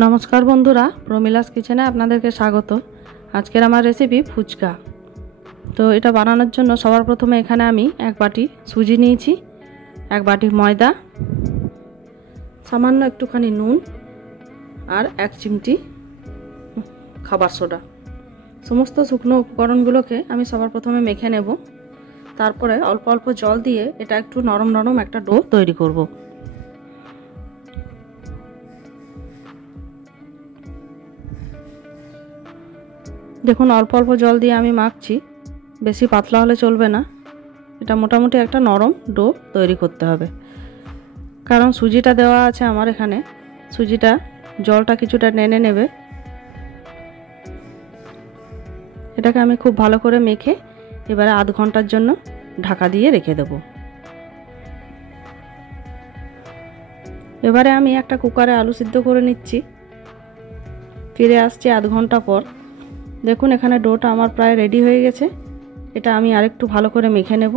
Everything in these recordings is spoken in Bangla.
नमस्कार बंधुरा प्रमिलास किचेने आपनादेरके स्वागत। आजकेर आमार रेसिपि फुचका। तो एटा बानानोर जोन्नो सबार प्रथमे एखाने आमी एक बाटी सुजी नियेछि, एक बाटी मयदा, सामान्य एकटुखानी नुन और एक चिमटी खाबार सोडा। समस्त शुकनो उपकरणगुलोके आमी सबार प्रथमे मेखे नेब। तारपरे अल्प अल्प जल दिए एटा एकटु नरम नरम एकटा डो तैरी करब। देखुन अल्प अल्प जल दिए आमी माखछि, बेशी पातला होले चलबे ना। एटा मोटामुटी एकटा नरम डो तैरी करते हबे, कारण सुजिटा देওয়া আছে আমার এখানে। सुजिटा जलटा কিছুটা টেনে নেবে। এটাকে আমি খুব ভালো করে মেখে এবারে আধ ঘন্টার জন্য ঢাকা দিয়ে রেখে দেব। এবারে আমি একটা কুকারে আলু সিদ্ধ করে নিচ্ছি। ফিরে আসছি আধ ঘন্টা পর। देखुन एखाने डोटा आमार प्राय रेडी हो गेछे। एटा आमी आरेकटु भालो करे मेखे नेब।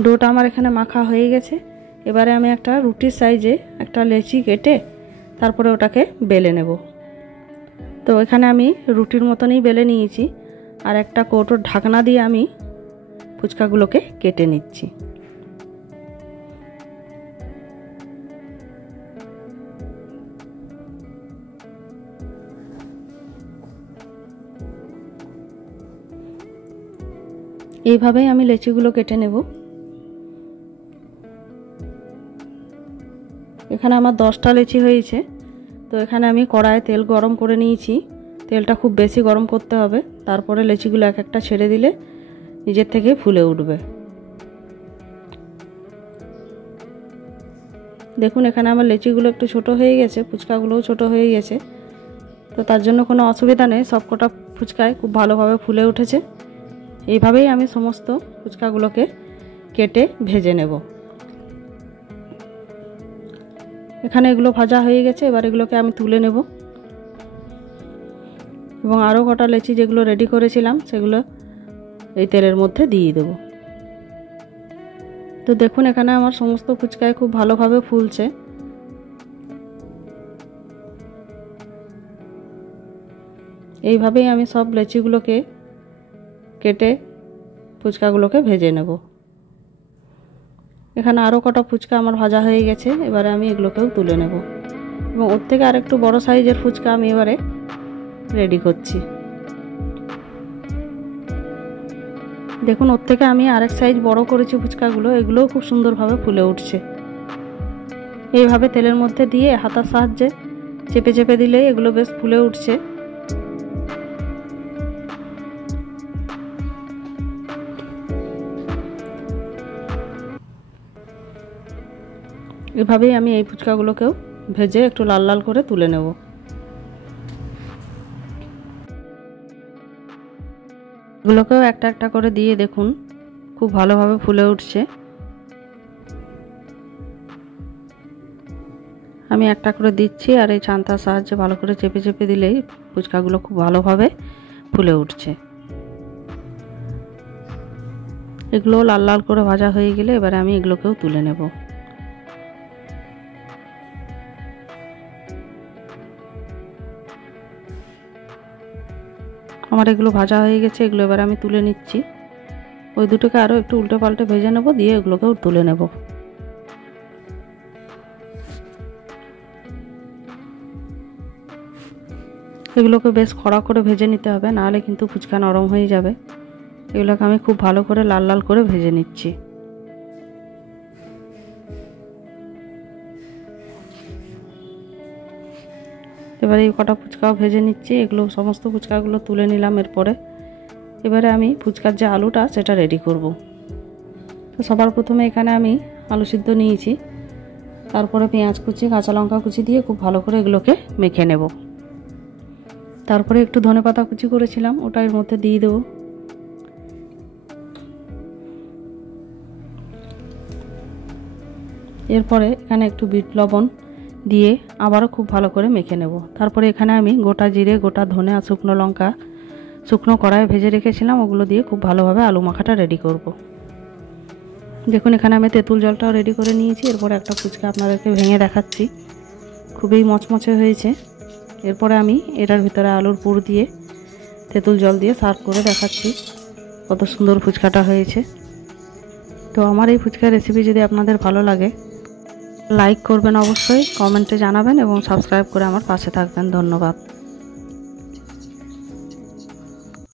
डोटा आमार एखाने माखा हो गेछे। एबारे आमी एकटा रुटिर साइजे एकटा लेचि केटे तारपरे ओटाके बेले नेब। तो एखाने आमी रुटिर मतोई बेले नियेछि और एकटा कौटोर ढाकना दिए आमी फुचकागुलोके केटे निচ্ছি। এইভাবেই আমি লেচিগুলো কেটে নেব। এখানে আমার 10টা লেচি হয়েছে। তো এখানে আমি কড়াইয়ে তেল গরম করে নিয়েছি। তেলটা খুব বেশি গরম করতে হবে, তারপরে লেচিগুলো এক একটা ছেড়ে দিলে নিজের থেকে ফুলে উঠবে। দেখুন এখানে আমার লেচিগুলো একটু ছোট হয়ে গেছে, ফুচকাগুলোও ছোট হয়ে গেছে। তো তার জন্য কোনো অসুবিধা নেই, সবকটা ফুচকায় খুব ভালোভাবে ফুলে উঠেছে। এইভাবেই আমি সমস্ত ফুচকাগুলোকে কেটে ভেজে নেব। এখানে এগুলো ভাজা হয়ে গেছে, এবার এগুলোকে আমি তুলে নেব এবং আরও কটা লেচি যেগুলো রেডি করেছিলাম সেগুলো এই তেলের মধ্যে দিয়ে দেব। তো দেখুন এখানে আমার সমস্ত ফুচকায় খুব ভালোভাবে ফুলছে। এইভাবেই আমি সব লেচিগুলোকে কেটে ফুচকাগুলোকে ভেজে নেব। এখানে আরও কটা ফুচকা আমার ভাজা হয়ে গেছে, এবারে আমি এগুলোকেও তুলে নেব এবং ওর থেকে আরেকটু বড় সাইজের ফুচকা আমি এবারে রেডি করছি। দেখুন ওর থেকে আমি আরেক সাইজ বড় করেছি ফুচকাগুলো, এগুলোও খুব সুন্দরভাবে ফুলে উঠছে। এইভাবে তেলের মধ্যে দিয়ে হাতার সাহায্যে চেপে চেপে দিলে এগুলো বেশ ফুলে উঠছে। এভাবেই আমি এই ফুচকাগুলোকেও ভেজে একটু লাল লাল করে তুলে নেব। এগুলোকেও একটা একটা করে দিয়ে দেখুন খুব ভালোভাবে ফুলে উঠছে। আমি একটা করে দিচ্ছি আর এই ছান্তার সাহায্যে ভালো করে চেপে চেপে দিলেই ফুচকাগুলো খুব ভালোভাবে ফুলে উঠছে। এগুলো লাল লাল করে ভাজা হয়ে গেলে এবারে আমি এগুলোকেও তুলে নেব। আমার এগুলো ভাজা হয়ে গেছে, এগুলো এবার আমি তুলে নিচ্ছি। ওই দুটোকে আরও একটু উল্টে পাল্টে ভেজে নেব, দিয়ে এগুলোকেও তুলে নেব। এগুলোকে বেশ কড়া করে ভেজে নিতে হবে, নাহলে কিন্তু ফুচকা নরম হয়ে যাবে। এগুলোকে আমি খুব ভালো করে লাল লাল করে ভেজে নিচ্ছি। এবারে এই কটা ফুচকাও ভেজে নিচ্ছি। এগুলো সমস্ত ফুচকাগুলো তুলে নিলাম। এবারে আমি ফুচকার যে আলুটা সেটা রেডি করব। তো সবার প্রথমে এখানে আমি আলু সিদ্ধ নিয়েছি, তারপরে পেঁয়াজ কুচি কাঁচা লঙ্কা কুচি দিয়ে খুব ভালো করে এগুলোকে মেখে নেব। তারপরে একটু ধনেপাতা কুচি করেছিলাম ওটা এর মধ্যে দিয়ে দেব। এরপরে এখানে একটু বিট লবণ দিয়ে আবারও খুব ভালো করে মেখে নেব। তারপরে এখানে আমি গোটা জিরে গোটা ধনে আর শুকনো লঙ্কা শুকনো কড়াইয়ে ভেজে রেখেছিলাম, ওগুলো দিয়ে খুব ভালোভাবে আলু মাখাটা রেডি করব। দেখুন এখানে আমি তেঁতুল জলটাও রেডি করে নিয়েছি। এরপর একটা ফুচকা আপনাদেরকে ভেঙে দেখাচ্ছি। খুবই মচমচে হয়েছে। এরপরে আমি এটার ভিতরে আলুর পুর দিয়ে তেঁতুল জল দিয়ে সার্ভ করে দেখাচ্ছি কত সুন্দর ফুচকাটা হয়েছে। তো আমার এই ফুচকার রেসিপি যদি আপনাদের ভালো লাগে লাইক করবেন, অবশ্যই কমেন্টে জানাবেন এবং সাবস্ক্রাইব করে আমার পাশে থাকবেন। ধন্যবাদ।